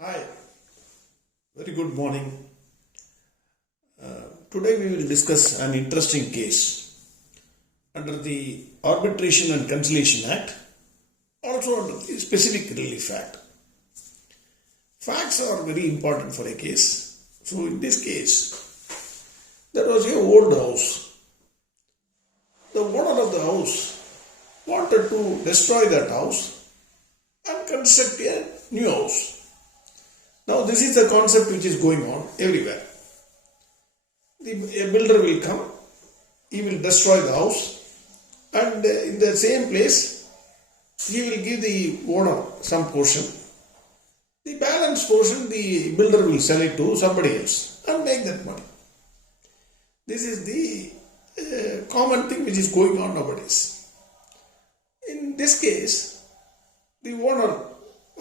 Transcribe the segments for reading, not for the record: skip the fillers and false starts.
Hi, very good morning. Today we will discuss an interesting case under the Arbitration and Conciliation Act, also under the Specific Relief Act. Facts are very important for a case. So in this case, there was an old house. The owner of the house wanted to destroy that house and construct a new house. Now this is the concept which is going on everywhere. A builder will come, he will destroy the house, and in the same place he will give the owner some portion. The balance portion the builder will sell it to somebody else and make that money. This is the common thing which is going on nowadays. In this case, the owner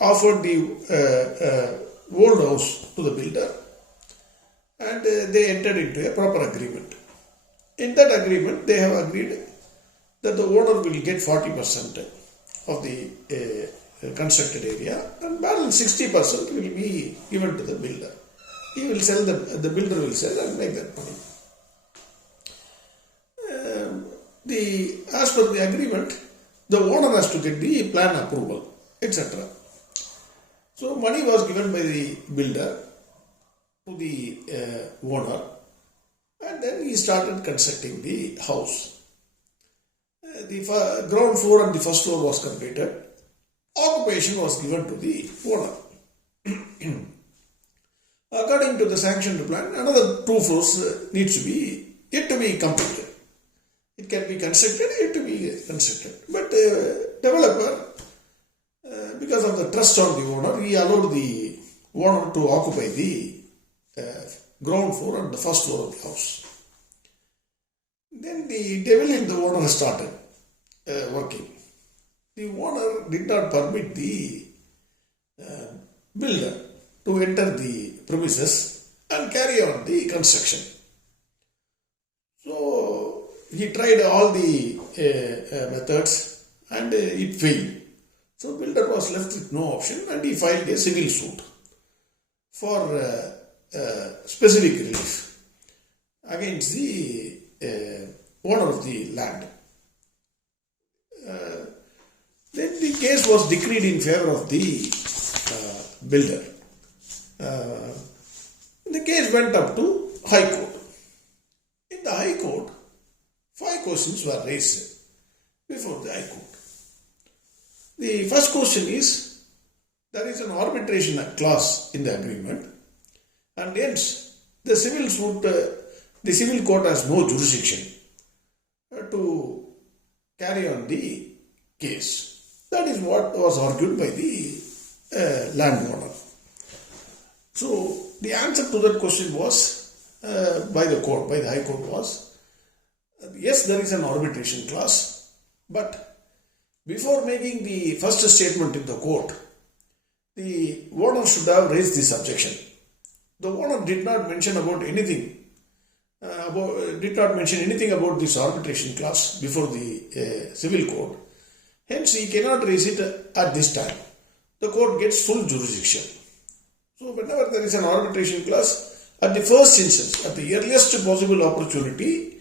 offered the old house to the builder, and they entered into a proper agreement. In that agreement, they have agreed that the owner will get 40% of the constructed area, and balance 60% will be given to the builder. He will sell, the builder will sell and make that money. As per the agreement, the owner has to get the plan approval, etc. So money was given by the builder to the owner, and then he started constructing the house. The ground floor and the first floor was completed. Occupation was given to the owner. According to the sanctioned plan, another 2 floors needs to be yet to be completed. It can be constructed, yet to be constructed. But developer, because of the trust on the owner, he allowed the owner to occupy the ground floor and the first floor of the house. Then the devil in the owner started working. The owner did not permit the builder to enter the premises and carry on the construction. So he tried all the methods and it failed. So builder was left with no option, and he filed a civil suit for specific relief against the owner of the land. Then the case was decreed in favor of the builder. The case went up to High Court. In the High Court, 5 questions were raised before the High Court. The first question is, there is an arbitration clause in the agreement, and hence the civil court has no jurisdiction to carry on the case. That is what was argued by the landowner. So the answer to that question was by the High Court was, yes, there is an arbitration clause, but before making the first statement in the court, the owner should have raised this objection. The owner did not mention anything about this arbitration clause before the civil court. Hence, he cannot raise it at this time. The court gets full jurisdiction. So, whenever there is an arbitration clause, at the first instance, at the earliest possible opportunity,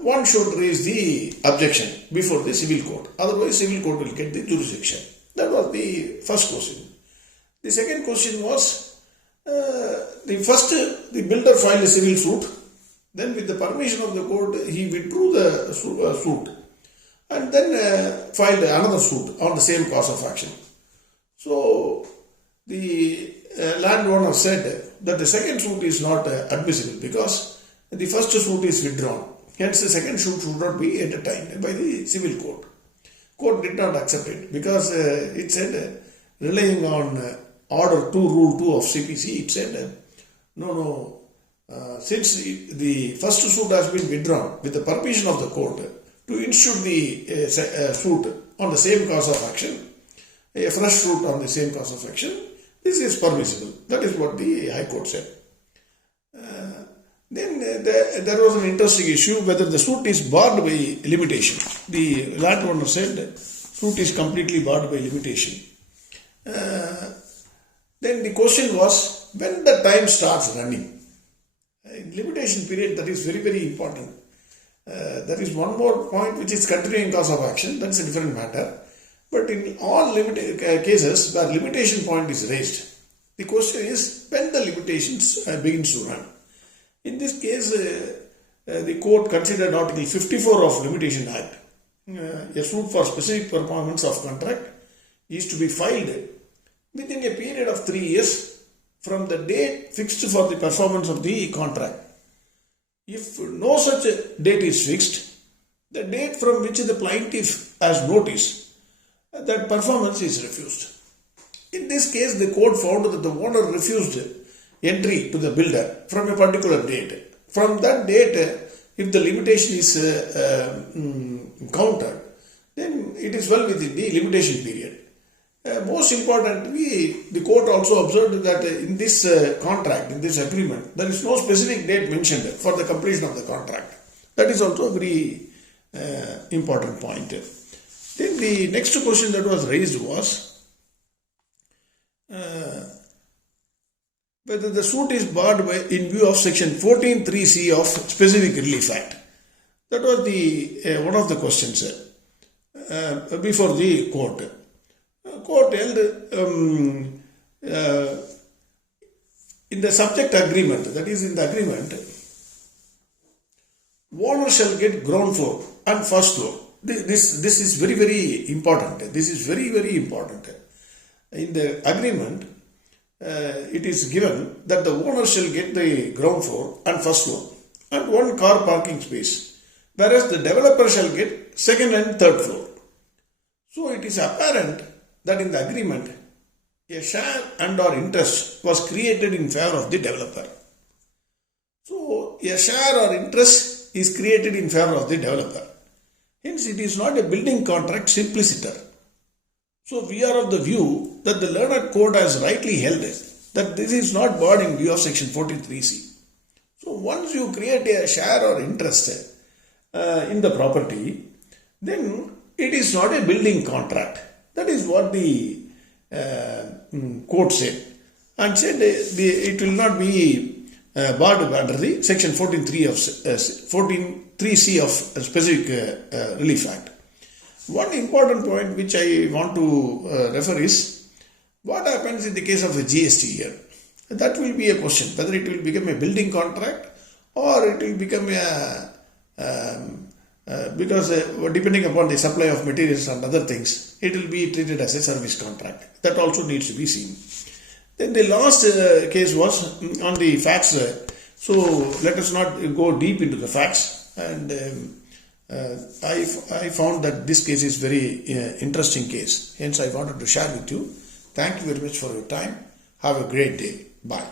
one should raise the objection before the civil court. Otherwise, civil court will get the jurisdiction. That was the first question. The second question was, the builder filed a civil suit. Then with the permission of the court, he withdrew the suit and then filed another suit on the same cause of action. So the landowner said that the second suit is not admissible because the first suit is withdrawn. Hence the second suit should not be entertained by the civil court. Court did not accept it because it said, relying on Order 2, Rule 2 of CPC, it said, since the first suit has been withdrawn with the permission of the court to institute the suit on the same cause of action, a fresh suit on the same cause of action, this is permissible. That is what the High Court said. Then there was an interesting issue whether the suit is barred by limitation. The landowner said suit is completely barred by limitation. Then the question was, when the time starts running. In limitation period, that is very, very important. There is one more point which is continuing cause of action. That's a different matter. But in all cases where limitation point is raised, the question is when the limitations begins to run. In this case, the court considered Article 54 of Limitation Act. A suit for specific performance of contract is to be filed within a period of 3 years from the date fixed for the performance of the contract. If no such date is fixed, the date from which the plaintiff has notice that performance is refused. In this case, the court found that the owner refused entry to the builder from a particular date. From that date, if the limitation is countered, then it is well within the limitation period. Most importantly, the court also observed that in this contract, in this agreement, there is no specific date mentioned for the completion of the contract. That is also a very important point. Then the next question that was raised was whether the suit is barred in view of section 14(3)(c) of Specific Relief Act. That was the one of the questions before the court. Court held in the subject agreement, that is in the agreement, owner shall get ground floor and first floor. This is very, very important. This is very, very important. In the agreement, it is given that the owner shall get the ground floor and first floor and one car parking space, whereas the developer shall get second and third floor. So it is apparent that in the agreement, a share and or interest was created in favor of the developer. So a share or interest is created in favor of the developer. Hence, it is not a building contract simpliciter. So we are of the view that the learned court has rightly held that this is not barred in view of section 43C. So once you create a share or interest in the property, then it is not a building contract. That is what the court said, and said it will not be barred under the section 14(3)(c) of Specific Relief Act. One important point which I want to refer is what happens in the case of a GST here. That will be a question, whether it will become a building contract or it will become a because depending upon the supply of materials and other things, it will be treated as a service contract. That also needs to be seen. Then the last case was on the facts. So let us not go deep into the facts. And I found that this case is very interesting case. Hence I wanted to share with you. Thank you very much for your time. Have a great day. Bye.